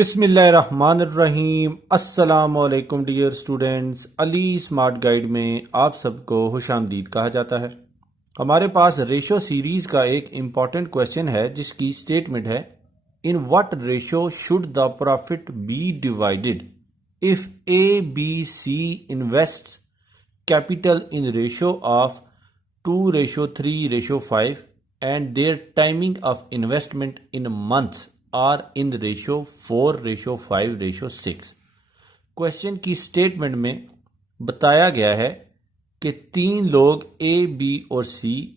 बिस्मिल्लाहिर्रहमानिर्रहीम। अस्सलामुअलैकुम dear students, Ali smart guide में आप सबको खुशामदीद कहा जाता है। हमारे पास रेशो सीरीज़ का एक इम्पॉर्टेंट क्वेश्चन है जिसकी स्टेटमेंट है, in what ratio should the profit be divided if A B C invest capital in ratio of 2:3:5 and their timing of investment in months are in ratio 4:5:6। Question की statement में बताया गया है कि 3 लोग ए, बी और सी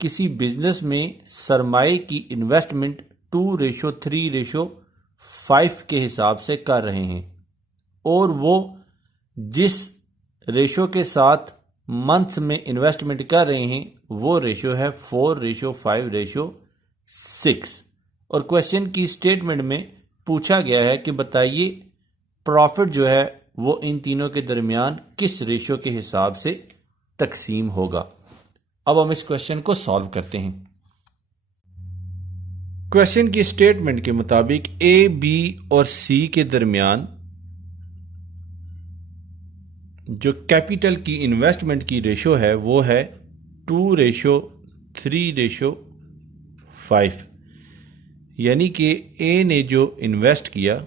किसी बिजनेस में सरमाए की इन्वेस्टमेंट 2:3:5 के हिसाब से कर रहे हैं और वो जिस रेशो के साथ मंथ्स में इन्वेस्टमेंट कर रहे हैं वो रेशो है 4:5:6। और क्वेश्चन की स्टेटमेंट में पूछा गया है कि बताइए प्रॉफिट जो है वो इन तीनों के दरमियान किस रेशो के हिसाब से तकसीम होगा। अब हम इस क्वेश्चन को सॉल्व करते हैं। क्वेश्चन की स्टेटमेंट के मुताबिक ए, बी और सी के दरमियान जो कैपिटल की इन्वेस्टमेंट की रेशो है वो है 2:3:5, यानी कि ए ने जो इन्वेस्ट किया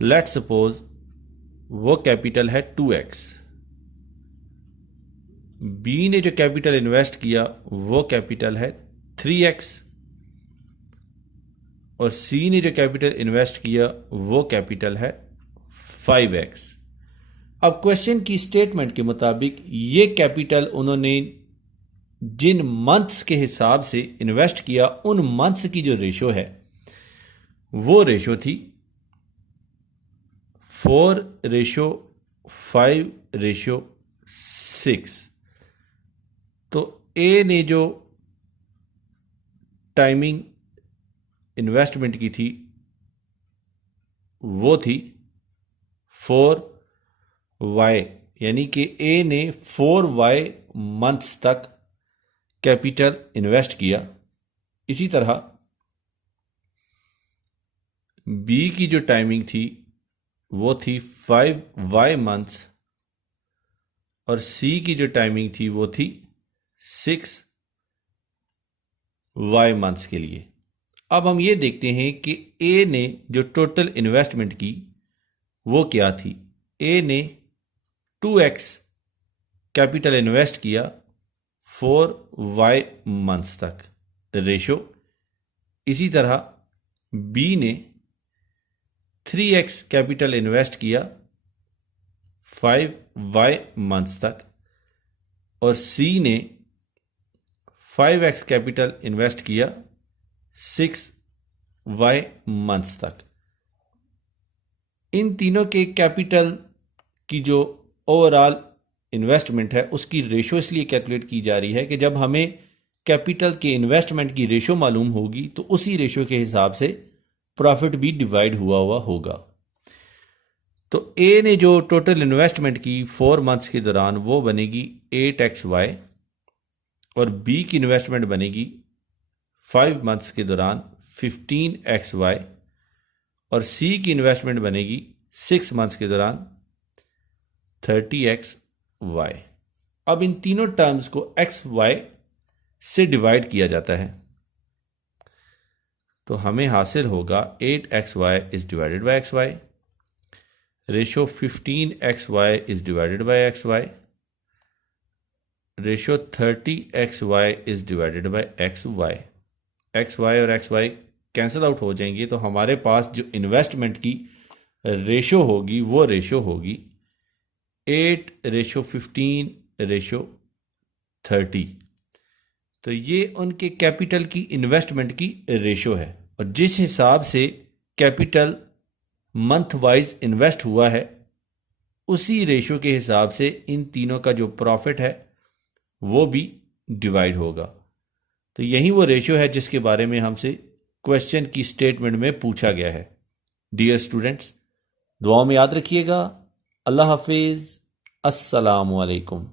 लेट सपोज वो कैपिटल है 2x, बी ने जो कैपिटल इन्वेस्ट किया वो कैपिटल है 3x और सी ने जो कैपिटल इन्वेस्ट किया वो कैपिटल है 5x। अब क्वेश्चन की स्टेटमेंट के मुताबिक ये कैपिटल उन्होंने जिन मंथ्स के हिसाब से इन्वेस्ट किया उन मंथ्स की जो रेशो है वो रेशो थी 4:5:6। तो ए ने जो टाइमिंग इन्वेस्टमेंट की थी वो थी 4y, यानी कि ए ने 4y मंथ्स तक कैपिटल इन्वेस्ट किया। इसी तरह बी की जो टाइमिंग थी वो थी 5y मंथ्स और सी की जो टाइमिंग थी वो थी 6y मंथ्स के लिए। अब हम ये देखते हैं कि ए ने जो टोटल इन्वेस्टमेंट की वो क्या थी। ए ने 2x कैपिटल इन्वेस्ट किया 4y मंथ्स तक रेशो। इसी तरह बी ने 3x कैपिटल इन्वेस्ट किया 5y मंथ्स तक और सी ने 5x कैपिटल इन्वेस्ट किया 6y मंथ्स तक। इन तीनों के कैपिटल की जो ओवरऑल इन्वेस्टमेंट है उसकी रेशो इसलिए कैलकुलेट की जा रही है कि जब हमें कैपिटल के इन्वेस्टमेंट की रेशो मालूम होगी तो उसी रेशो के हिसाब से प्रॉफिट भी डिवाइड हुआ होगा। तो ए ने जो टोटल इन्वेस्टमेंट की 4 मंथ्स के दौरान वो बनेगी 8xy और बी की इन्वेस्टमेंट बनेगी 5 मंथ्स के दौरान 15xy और सी की इन्वेस्टमेंट बनेगी 6 मंथ्स के दौरान 30xy। अब इन तीनों टर्म्स को xy से डिवाइड किया जाता है तो हमें हासिल होगा 8xy is divided by xy, ratio 15xy is divided by xy, ratio 30xy is divided by xy। xy और xy कैंसिल आउट हो जाएंगे तो हमारे पास जो इन्वेस्टमेंट की रेशो होगी वो रेशो होगी 8:15:30। तो ये उनके कैपिटल की इन्वेस्टमेंट की रेशो है और जिस हिसाब से कैपिटल मंथ वाइज इन्वेस्ट हुआ है उसी रेशो के हिसाब से इन तीनों का जो प्रॉफिट है वो भी डिवाइड होगा। तो यही वो रेशो है जिसके बारे में हमसे क्वेश्चन की स्टेटमेंट में पूछा गया है। डियर स्टूडेंट्स, दुआ में याद रखिएगा। अल्लाह हाफिज। अस्सलामु अलैकुम।